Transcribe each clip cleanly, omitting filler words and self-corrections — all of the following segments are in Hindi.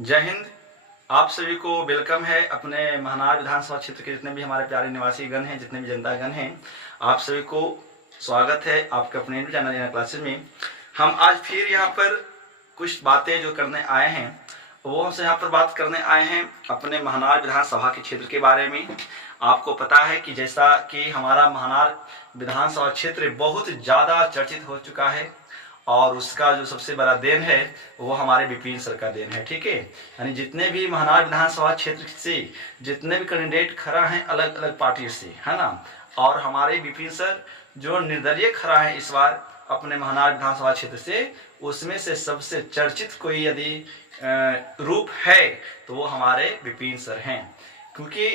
जय हिंद। आप सभी को वेलकम है अपने महनार विधानसभा क्षेत्र के जितने भी हमारे प्यारे निवासी गण हैं, जितने भी जनता गण हैं, आप सभी को स्वागत है आपके अपने चैनल या क्लासेस में। हम आज फिर यहाँ पर कुछ बातें जो करने आए हैं वो हमसे यहाँ पर बात करने आए हैं अपने महनार विधानसभा के क्षेत्र के बारे में। आपको पता है कि जैसा कि हमारा महनार विधानसभा क्षेत्र बहुत ज़्यादा चर्चित हो चुका है और उसका जो सबसे बड़ा देन है वो हमारे विपिन सर का देन है। ठीक है, यानी जितने भी महनार विधानसभा क्षेत्र से जितने भी कैंडिडेट खड़ा हैं अलग अलग पार्टी से, है ना, और हमारे विपिन सर जो निर्दलीय खड़ा है इस बार अपने महनार विधानसभा क्षेत्र से, उसमें से सबसे चर्चित कोई यदि रूप है तो वो हमारे विपिन सर हैं। क्योंकि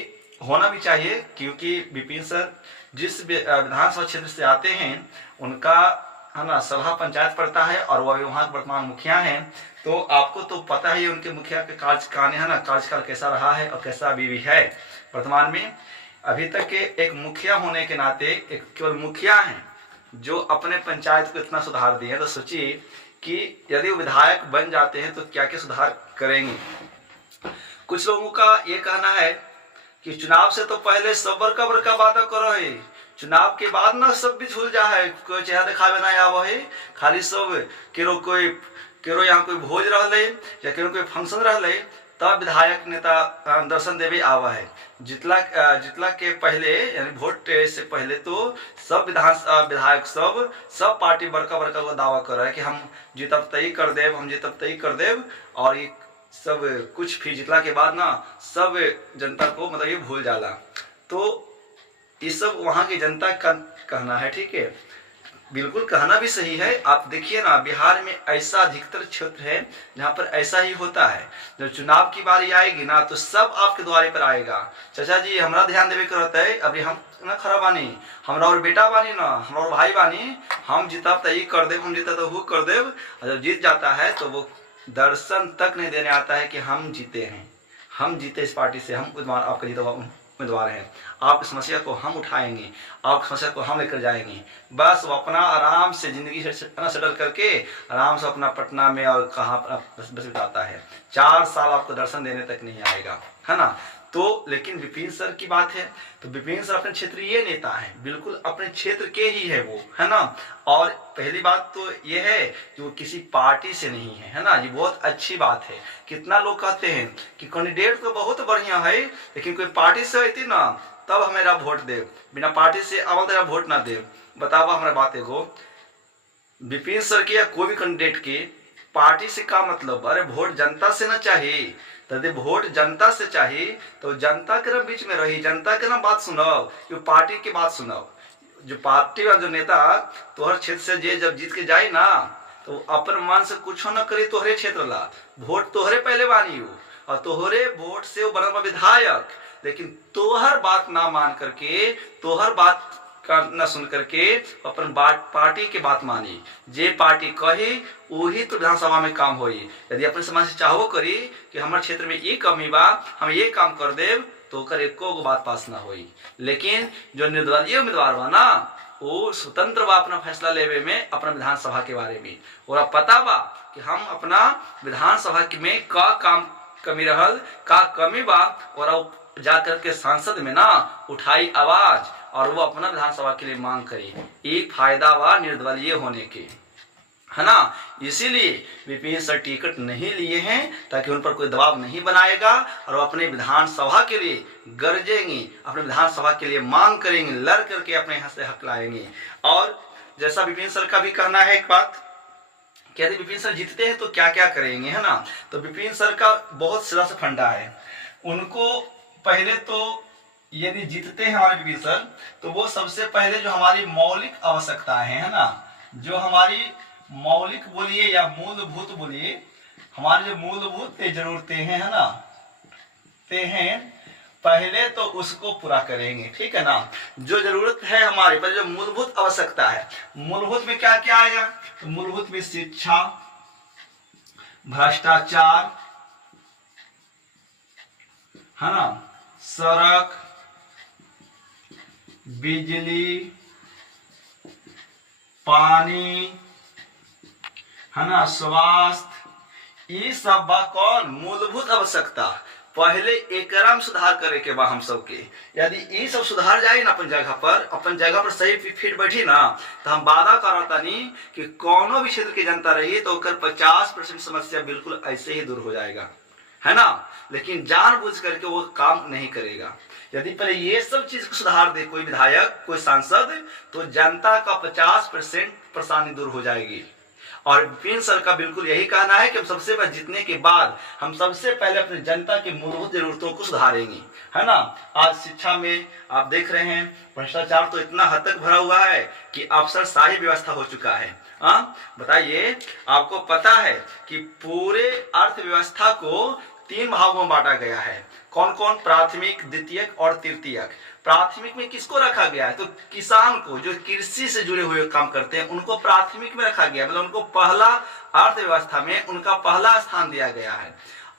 होना भी चाहिए, क्योंकि विपिन सर जिस विधानसभा क्षेत्र से आते हैं उनका, है ना, सभा पंचायत पड़ता है और वह वहाँ वर्तमान मुखिया हैं। तो आपको तो पता ही उनके मुखिया के कार्यकाल, है ना, कार्यकाल कैसा रहा है और कैसा अभी भी है वर्तमान में। अभी तक के एक मुखिया होने के नाते एक केवल मुखिया हैं जो अपने पंचायत को इतना सुधार दिए। तो सोचिए कि यदि वो विधायक बन जाते हैं तो क्या क्या सुधार करेंगे। कुछ लोगों का ये कहना है कि चुनाव से तो पहले सब बड़का बड़का वादा करो है, चुनाव के बाद ना सब भी झूल जा है, कोई चेहरा दिखावे ना आव है, खाली सब केरो यहाँ कोई भोज रहा या केरो कोई फंक्शन रहा तब विधायक नेता दर्शन देवे आवा है। जितला के पहले यानी वोट से पहले तो सब विधायक सब पार्टी बड़का बड़का को दावा कर रहा है कि हम जीतब तय कर देव, हम जीतब तय कर देव, और ये सब कुछ फिर जितला के बाद ना सब जनता को मतलब ये भूल जाला। तो ये सब वहाँ की जनता का कहना है। ठीक है, बिल्कुल कहना भी सही है। आप देखिए ना, बिहार में ऐसा अधिकतर क्षेत्र है जहाँ पर ऐसा ही होता है। जब चुनाव की बारी आएगी ना तो सब आपके द्वारे पर आएगा, चाचा जी हमारा ध्यान देवे के रहता है, अभी हम ना खरा बानी, हमारा और बेटा बानी ना, हमारा और भाई बानी, हम जीता तो ये कर देव, हम जीता तो वो कर देव। और जब जीत जाता है तो वो दर्शन तक नहीं देने आता है कि हम जीते हैं, हम जीते इस पार्टी से, हम आपका जीता उम्मीदवार हैं, आपकी समस्या को हम उठाएंगे, आपकी समस्या को हम लेकर जाएंगे। बस वो अपना आराम से जिंदगी से सेटल करके आराम से अपना पटना में और कहाँ बस बिताता है। 4 साल आपको दर्शन देने तक नहीं आएगा, है ना। तो लेकिन विपिन सर की बात है तो विपिन सर अपने क्षेत्रीय नेता है, बिल्कुल अपने क्षेत्र के ही है वो, है ना। और पहली बात तो ये है कि वो किसी पार्टी से नहीं है ना, ये बहुत अच्छी बात है। कितना लोग कहते हैं कि कैंडिडेट तो बहुत बढ़िया है लेकिन कोई पार्टी से होती ना तब हमेरा वोट दे, बिना पार्टी से अवल तेरा वोट ना दे। बतावा हमारा बात एगो, विपिन सर के या कोई भी कैंडिडेट के पार्टी से क्या मतलब। अरे वोट जनता से ना चाहिए, यदि वोट जनता से चाहिए तो जनता के ना बीच में रही, जनता के ना बात सुनाओ, जो पार्टी की बात सुनाओ। जो पार्टी का जो नेता तोहर क्षेत्र से जे जब जीत के जाए ना तो अपन मन से कुछ न करे, तोहरे क्षेत्र ला वोट तोहरे पहले बानी हो और तोहरे वोट से वो बनल विधायक, लेकिन तोहर बात ना मान करके, तोहर बात का न सुन करके अपन पार्टी के बात मानी, जे पार्टी कही वही तो विधानसभा में काम होई। यदि अपने समाज से चाहो करी कि हमारे क्षेत्र में ये कमी बा, हम ये काम कर देव, तो कर एको बात पास ना होई। लेकिन जो निर्दलीय उम्मीदवार बा ना वो स्वतंत्र बा अपना फैसला लेवे में अपना विधानसभा के बारे में, और पता बा कि हम अपना विधानसभा में का काम कमी रहल, का कमी बा, और जाकर के सांसद में ना उठाई आवाज और वो अपना विधानसभा के लिए मांग करी। एक फायदा हुआ निर्दलीय होने के, है ना। इसीलिए विपिन सर टिकट नहीं लिए हैं ताकि उन पर कोई दबाव नहीं बनाएगा और वो अपने विधानसभा के लिए गरजेंगे, अपने विधानसभा के लिए मांग करेंगे, लड़ करके अपने यहाँ से हक लाएंगे। और जैसा विपिन सर का भी कहना है एक बात, यदि विपिन सर जीतते हैं तो क्या क्या करेंगे, है ना। तो विपिन सर का बहुत सीधा सा फंडा है। उनको पहले तो यदि जीतते हैं हमारे विपिन सर तो वो सबसे पहले जो हमारी मौलिक आवश्यकताएं हैं, है ना, जो हमारी मौलिक बोलिए या मूलभूत बोलिए, हमारी जो मूलभूत जरूरतें हैं, है ना, ते हैं, पहले तो उसको पूरा करेंगे। ठीक है ना। जो जरूरत है हमारे पर, जो मूलभूत आवश्यकता है, मूलभूत में क्या क्या आएगा, तो मूलभूत में शिक्षा, भ्रष्टाचार, है ना, सड़क, बिजली, पानी, है ना, स्वास्थ्य, ई सब बा कौन मूलभूत आवश्यकता। पहले एकरा में सुधार करे के बा हम सबके। यदि ई सब सुधार जाए ना अपन जगह पर सही फिट बैठी ना, तो हम वादा करतानी कि कोनो भी क्षेत्र की जनता रही तो 50% समस्या बिल्कुल ऐसे ही दूर हो जाएगा, है ना। लेकिन जानबूझ करके वो काम नहीं करेगा। यदि पहले ये सब चीज को सुधार दे कोई विधायक, कोई सांसद, तो जनता का 50% परेशानी दूर हो जाएगी। और विपिन सर का बिल्कुल यही कहना है कि हम सबसे पहले जीतने के बाद हम सबसे पहले अपनी जनता की मूलभूत जरूरतों को सुधारेंगे, है ना। आज शिक्षा में आप देख रहे हैं भ्रष्टाचार तो इतना हद तक भरा हुआ है कि अफसरशाही व्यवस्था हो चुका है। बताइए, आपको पता है कि पूरे अर्थव्यवस्था को 3 भागों में बांटा गया है। कौन कौन? प्राथमिक, द्वितीयक और तृतीयक। प्राथमिक में किसको रखा गया है? तो किसान को, जो कृषि से जुड़े हुए काम करते हैं, उनको प्राथमिक में रखा गया, मतलब उनको पहला, अर्थव्यवस्था में उनका पहला स्थान दिया गया है।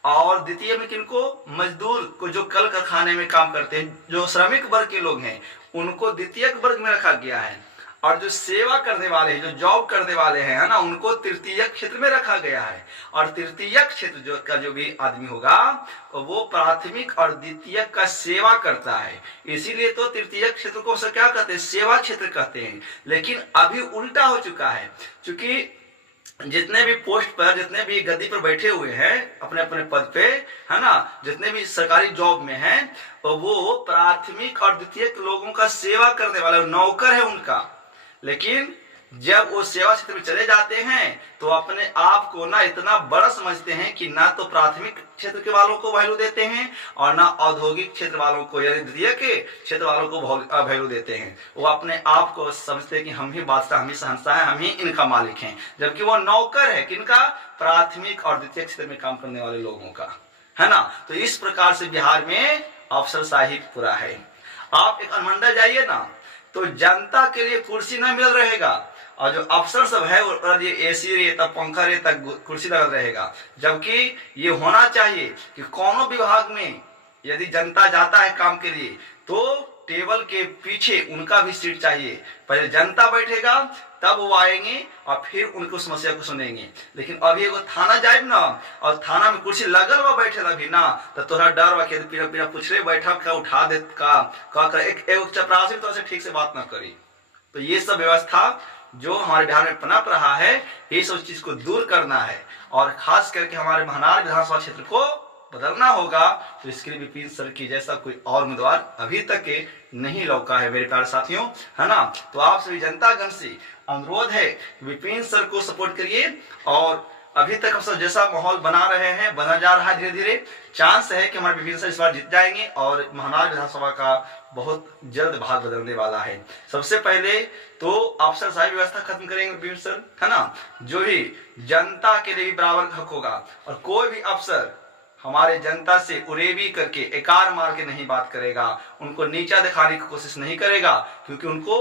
और द्वितीय में किनको? मजदूर को, जो कल कारखाने में काम करते हैं, जो श्रमिक वर्ग के लोग हैं, उनको द्वितीयक वर्ग में रखा गया है। और जो सेवा करने वाले हैं, जो जॉब करने वाले हैं, है ना, उनको तृतीयक क्षेत्र में रखा गया है। और तृतीयक क्षेत्र जो भी आदमी होगा वो प्राथमिक और द्वितीयक का सेवा करता है। इसीलिए तो तृतीयक क्षेत्र को क्या कहते हैं? सेवा क्षेत्र कहते हैं। लेकिन अभी उल्टा हो चुका है, क्योंकि जितने भी पोस्ट पर, जितने भी गद्दी पर बैठे हुए हैं अपने अपने पद पे, है ना, जितने भी सरकारी जॉब में हैं, वो प्राथमिक और द्वितीयक लोगों का सेवा करने वाला नौकर है उनका। लेकिन जब वो सेवा क्षेत्र में चले जाते हैं तो अपने आप को ना इतना बड़ा समझते हैं कि ना तो प्राथमिक क्षेत्र के वालों को वैल्यू देते हैं और ना औद्योगिक क्षेत्र वालों को, यानी द्वितीय के क्षेत्र वालों को वैल्यू देते हैं। वो अपने आप को समझते हैं कि हम ही बादशाह, हम ही शहंशाह हैं, हम ही इनका मालिक हैं, जबकि वो नौकर है किनका? प्राथमिक और द्वितीय क्षेत्र में काम करने वाले लोगों का, है ना। तो इस प्रकार से बिहार में अफसरशाही पूरा है। आप एक अनुमंडल जाइए ना, तो जनता के लिए कुर्सी न मिल रहेगा, और जो अफसर सब है और ये एसी रे तब पंखा रे तक कुर्सी लगल रहेगा। जबकि ये होना चाहिए कि कोनो विभाग में यदि जनता जाता है काम के लिए तो टेबल के पीछे उनका भी सीट चाहिए। पहले जनता बैठेगा, तब वो आएंगे और फिर उनको समस्या को सुनेंगे। लेकिन अभी एगो थाना जाए ना, और थाना में कुर्सी लगल हुआ बैठे भी ना, तो तोरा डर बा कि बिना बिना पूछले बैठा का उठा दे का कर एगो चपरासी तो से ठीक से बात ना करी। तो ये सब व्यवस्था जो हमारे बिहार में पनप रहा है, ये सब चीज को दूर करना है, और खास करके हमारे महनार विधानसभा क्षेत्र को बदलना होगा। तो इसके लिए विपिन सर की जैसा कोई और उम्मीदवार अभी तक के नहीं लौका है मेरे प्यारे साथियों, है ना। तो आप सभी जनतागण से अनुरोध है, विपिन सर को सपोर्ट करिए। और अभी तक हम सब जैसा माहौल बना रहे हैं, बना जा रहा है धीरे धीरे, चांस है कि हमारे विपिन सर इस बार जीत जाएंगे और महनार विधानसभा का बहुत जल्द भाग बदलने वाला है। सबसे पहले तो अफसरशाही व्यवस्था खत्म करेंगे विपिन सर, है ना, जो ही जनता के लिए भी बराबर हक होगा। और कोई भी अफसर हमारे जनता से उरेबी करके, एकार मार के नहीं बात करेगा, उनको नीचा दिखाने की कोशिश नहीं करेगा, क्योंकि उनको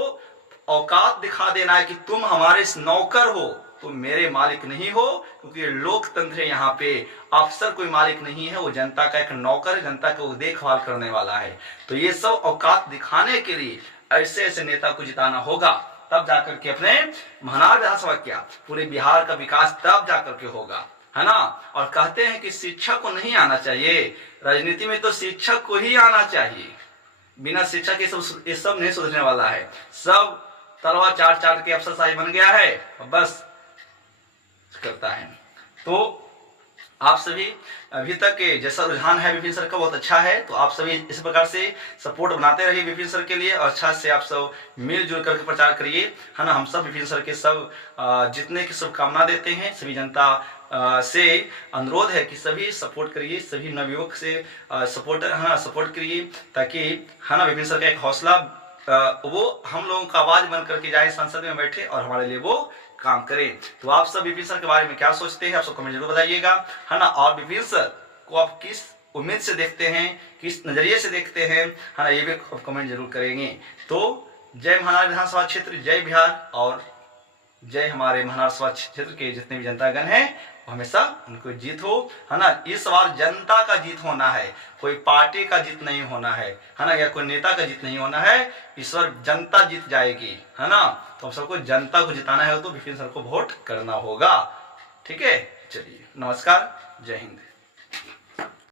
औकात दिखा देना है कि तुम हमारे नौकर हो, तुम मेरे मालिक नहीं हो। क्योंकि लोकतंत्र है, यहाँ पे अफसर कोई मालिक नहीं है, वो जनता का एक नौकर है, जनता को देखभाल करने वाला है। तो ये सब औकात दिखाने के लिए ऐसे ऐसे नेता को जिताना होगा, तब जाकर के अपने महनार विधानसभा क्या पूरे बिहार का विकास तब जाकर के होगा, है ना। और कहते हैं कि शिक्षक को नहीं आना चाहिए, राजनीति में तो शिक्षक को ही आना चाहिए। बिना शिक्षा के ये सब नहीं सुधरने वाला है। सब तलवार चाट चाट के अफसरशाही बन गया है, बस करता है। तो आप सभी अभी तक जैसा रुझान है विपिन सर का बहुत अच्छा है, तो आप सभी इस प्रकार से सपोर्ट बनाते रहिए विपिन सर के लिए, और अच्छा से आप सब मिलजुल करके प्रचार करिए, है ना। हम सब विपिन सर के सब जितने की शुभकामना देते हैं। सभी जनता से अनुरोध है कि सभी सपोर्ट करिए, सभी नवयुवक से सपोर्टर, है ना, सपोर्ट करिए, ताकि, है ना, विपिन सर का एक हौसला वो हम लोगों का आवाज बन करके जाए, संसद में बैठे और हमारे लिए वो काम करें। तो आप सब विपिन सर के बारे में क्या सोचते हैं, आप सब कमेंट जरूर बताइएगा, है ना। और विपिन सर को आप किस उम्मीद से देखते हैं, किस नजरिए से देखते हैं, है ना, ये भी कमेंट जरूर करेंगे। तो जय महनार विधानसभा क्षेत्र, जय बिहार, और जय हमारे महनार सभा क्षेत्र के जितने भी जनतागण हैं, हमेशा उनको जीत हो, है ना। इस बार जनता का जीत होना है, कोई पार्टी का जीत नहीं होना है ना, या कोई नेता का जीत नहीं होना है। इस बार जनता जीत जाएगी, है ना। तो हम सबको जनता को जिताना है तो विपिन सर को वोट करना होगा, ठीक है। चलिए, नमस्कार। जय हिंद।